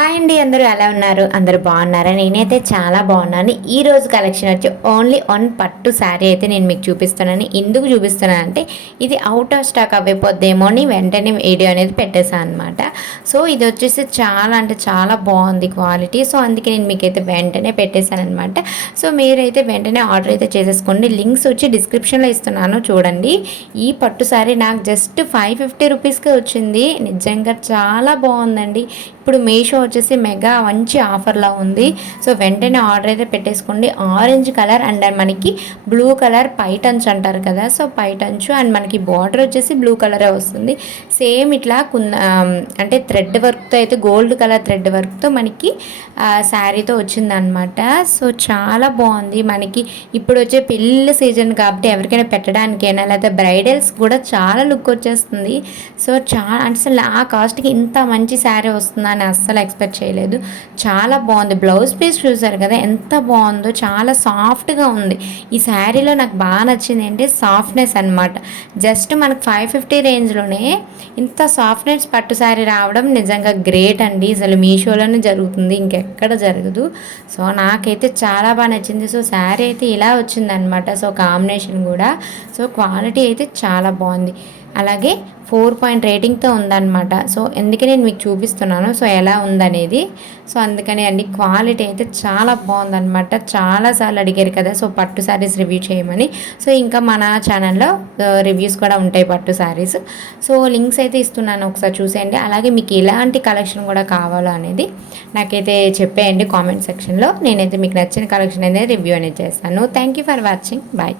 Hi అండి, అందరూ ఎలా ఉన్నారు? అందరూ బాగున్నారా? నేనైతే చాలా బాగున్నాను. ఈ రోజు కలెక్షన్ వచ్చి ఓన్లీ వన్ పట్టు శారీ అయితే నేను మీకు చూపిస్తున్నాను. ఎందుకు చూపిస్తున్నాను అంటే ఇది అవుట్ ఆఫ్ స్టాక్ అయిపోద్దేమో అని వెంటనే వీడియో అనేది పెట్టేశాను అనమాట. సో ఇది వచ్చేసి చాలా అంటే చాలా బాగుంది క్వాలిటీ. సో అందుకే నేను మీకైతే వెంటనే పెట్టేశాను అనమాట. సో మీరైతే వెంటనే ఆర్డర్ అయితే చేసేసుకోండి. లింక్స్ వచ్చి డిస్క్రిప్షన్లో ఇస్తున్నాను చూడండి. ఈ పట్టు శారీ నాకు జస్ట్ 550 రూపీస్కే వచ్చింది. నిజంగా చాలా బాగుందండి. ఇప్పుడు మీషో వచ్చేసి మెగా మంచి ఆఫర్లో ఉంది. సో వెంటనే ఆర్డర్ అయితే పెట్టేసుకోండి. ఆరెంజ్ కలర్ అండ్ మనకి బ్లూ కలర్ పైటంచు అంటారు కదా, సో పైటంచు అండ్ మనకి బార్డర్ వచ్చేసి బ్లూ కలరే వస్తుంది. సేమ్ ఇట్లా అంటే థ్రెడ్ వర్క్తో అయితే గోల్డ్ కలర్ థ్రెడ్ వర్క్తో మనకి శారీతో వచ్చిందనమాట. సో చాలా బాగుంది. మనకి ఇప్పుడు వచ్చే పెళ్ళి సీజన్ కాబట్టి ఎవరికైనా పెట్టడానికైనా లేదా బ్రైడల్స్ కూడా చాలా లుక్ వచ్చేస్తుంది. సో చాలా అసలు ఆ కాస్ట్కి ఇంత మంచి శారీ వస్తుందని అస్సలు ఎక్స్పెక్ట్ చేయలేదు. చాలా బాగుంది. బ్లౌజ్ పీస్ చూసారు కదా ఎంత బాగుందో, చాలా సాఫ్ట్గా ఉంది. ఈ శారీలో నాకు బాగా నచ్చింది ఏంటి సాఫ్ట్నెస్ అనమాట. జస్ట్ మనకు 550 రేంజ్లోనే ఇంత సాఫ్ట్నెస్ పట్టు శారీ రావడం నిజంగా గ్రేట్ అండి. అసలు మీషోలోనే జరుగుతుంది, ఇంకెక్కడ జరగదు. సో నాకైతే చాలా బాగా నచ్చింది. సో శారీ అయితే ఇలా వచ్చిందనమాట. సో కాంబినేషన్ కూడా, సో క్వాలిటీ అయితే చాలా బాగుంది. అలాగే 4 రేటింగ్తో ఉందన్నమాట. సో ఎందుకే నేను మీకు చూపిస్తున్నాను సో ఎలా ఉందనేది. సో అందుకని అండి క్వాలిటీ అయితే చాలా బాగుందన్నమాట. చాలాసార్లు అడిగారు కదా సో పట్టు శారీస్ రివ్యూ చేయమని. సో ఇంకా మన ఛానల్లో రివ్యూస్ కూడా ఉంటాయి పట్టు శారీస్. సో లింక్స్ అయితే ఇస్తున్నాను, ఒకసారి చూసేయండి. అలాగే మీకు ఎలాంటి కలెక్షన్ కూడా కావాలో అనేది నాకైతే చెప్పేయండి కామెంట్ సెక్షన్లో. నేనైతే మీకు నచ్చిన కలెక్షన్ అనేది రివ్యూ అనేది చేస్తాను. Thank you for watching. Bye.